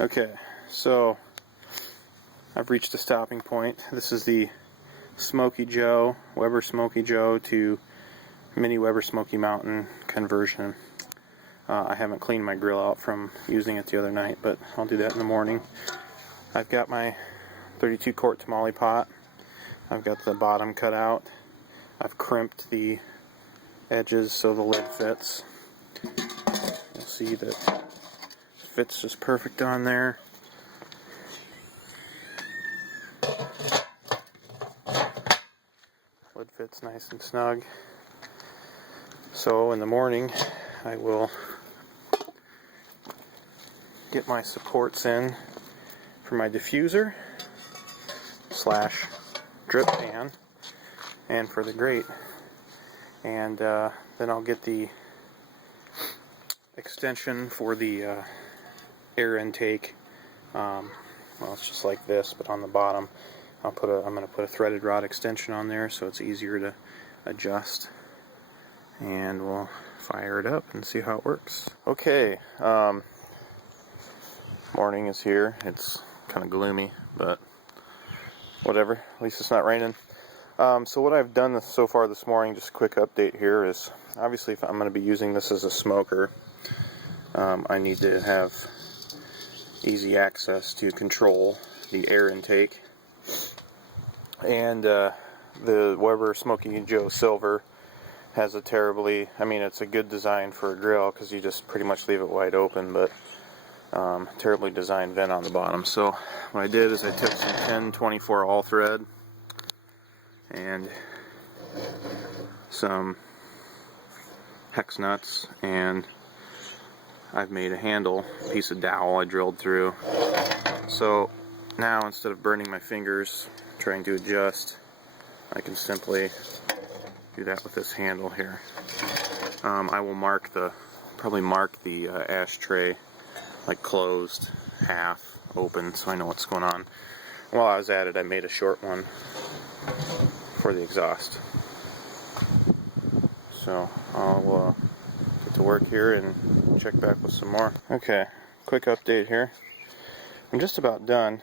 Okay, so I've reached a stopping point. This is the Smoky Joe, Weber Smoky Joe to Mini Weber Smoky Mountain conversion. I haven't cleaned my grill out from using it the other night, but I'll do that in the morning. I've got my 32 quart tamale pot. I've got the bottom cut out. I've crimped the edges so the lid fits. You'll see that it fits just perfect on there. Lid fits nice and snug. So in the morning I will get my supports in for my diffuser / drip pan and for the grate, and then I'll get the extension for the air intake. Well, it's just like this, but on the bottom I'm going to put a threaded rod extension on there so it's easier to adjust, and we'll fire it up and see how it works. Okay, morning is here. It's kind of gloomy, but whatever, at least it's not raining. So what I've done so far this morning, just a quick update here, is obviously if I'm going to be using this as a smoker, I need to have easy access to control the air intake. And the Weber Smoky Joe Silver has a it's a good design for a grill because you just pretty much leave it wide open, but terribly designed vent on the bottom. So what I did is I took some 1024 all thread and some hex nuts, and I've made a handle, a piece of dowel I drilled through. So now instead of burning my fingers trying to adjust, I can simply do that with this handle here. I will probably mark the ashtray like closed, half open, so I know what's going on. While I was at it, I made a short one for the exhaust. So I'll get to work here and check back with some more. Okay, quick update here. I'm just about done.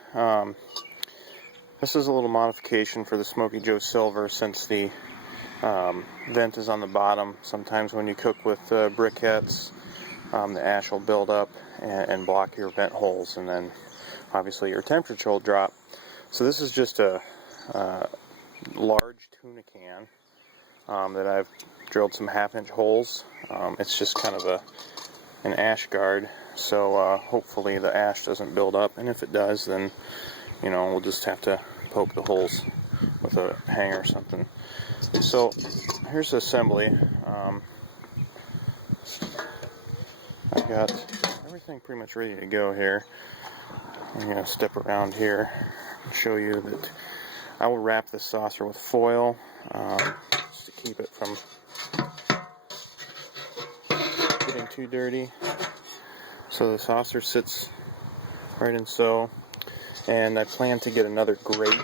This is a little modification for the Smoky Joe Silver, since the vent is on the bottom. Sometimes when you cook with briquettes, the ash will build up and block your vent holes, and then obviously your temperature will drop. So this is just a large tuna can that I've drilled some 1/2-inch holes. It's just kind of an ash guard, so hopefully the ash doesn't build up, and if it does, then we'll just have to poke the holes with a hanger or something. So here's the assembly. I've got everything pretty much ready to go here. I'm going to step around here and show you that I will wrap this saucer with foil just to keep it from getting too dirty. So the saucer sits right in so, and I plan to get another grate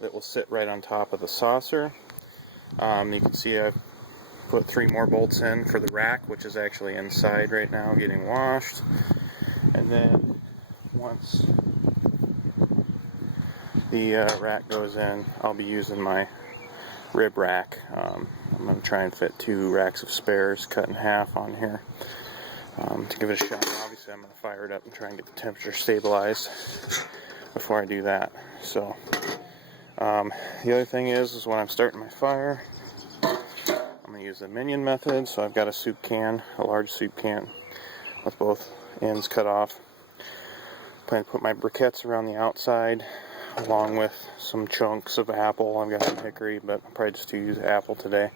that will sit right on top of the saucer. You can see I've put 3 more bolts in for the rack, which is actually inside right now getting washed. And then once the rack goes in, I'll be using my rib rack. I'm going to try and fit 2 racks of spares cut in half on here to give it a shot. Obviously I'm going to fire it up and try and get the temperature stabilized before I do that. So the other thing is when I'm starting my fire, I'm going to use the minion method. So I've got a large soup can with both ends cut off. Plan to put my briquettes around the outside, along with some chunks of apple. I've got some hickory, but I'll probably just use apple today.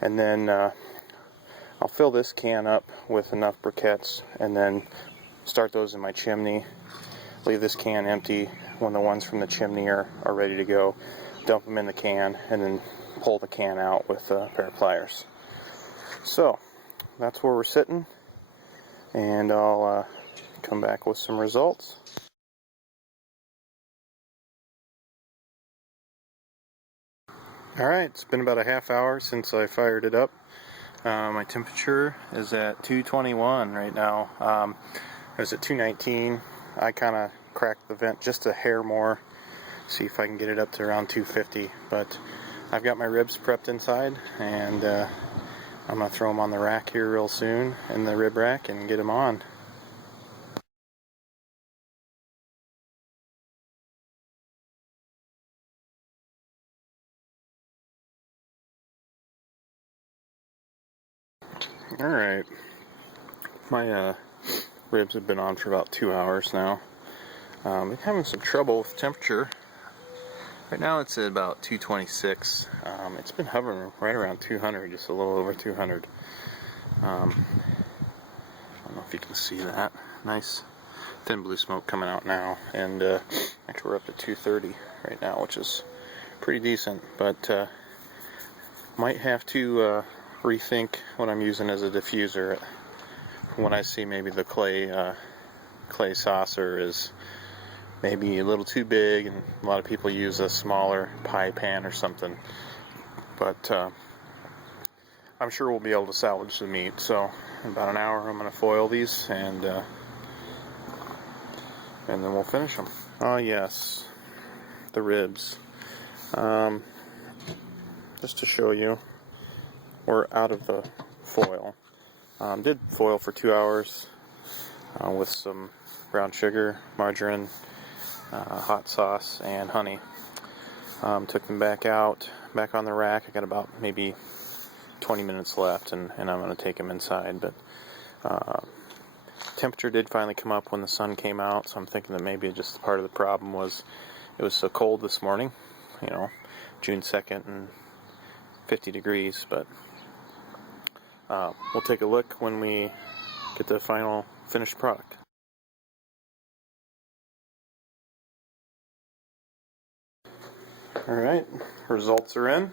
And then I'll fill this can up with enough briquettes, and then start those in my chimney. Leave this can empty when the ones from the chimney are ready to go. Dump them in the can, and then pull the can out with a pair of pliers. So that's where we're sitting, and I'll come back with some results. Alright, it's been about a half hour since I fired it up. My temperature is at 221 right now. It was at 219 I kind of cracked the vent just a hair more, see if I can get it up to around 250. But I've got my ribs prepped inside, and I'm going to throw them on the rack here real soon, in the rib rack, and get them on. Alright, my ribs have been on for about 2 hours now. Been having some trouble with temperature. Right now it's at about 226. It's been hovering right around 200, just a little over 200. I don't know if you can see that. Nice thin blue smoke coming out now, and actually we're up to 230 right now, which is pretty decent, but might have to rethink what I'm using as a diffuser. When I see maybe the clay saucer is maybe a little too big, and a lot of people use a smaller pie pan or something, but I'm sure we'll be able to salvage the meat. So in about an hour I'm going to foil these, and then we'll finish them. Oh yes, the ribs. Just to show you, we're out of the foil. Did foil for 2 hours with some brown sugar, margarine, hot sauce, and honey. Took them back out, back on the rack. I got about maybe 20 minutes left, and I'm going to take them inside. But temperature did finally come up when the sun came out, so I'm thinking that maybe just part of the problem was it was so cold this morning, you know, June 2nd and 50 degrees, but we'll take a look when we get the final finished product. Alright, results are in.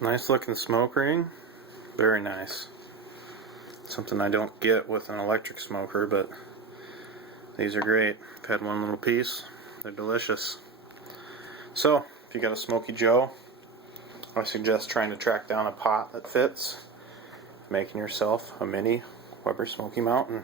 Nice looking smoke ring, very nice. Something I don't get with an electric smoker, but these are great. I've had one little piece, they're delicious. So, if you got a Smoky Joe, I suggest trying to track down a pot that fits, making yourself a mini Weber Smoky Mountain.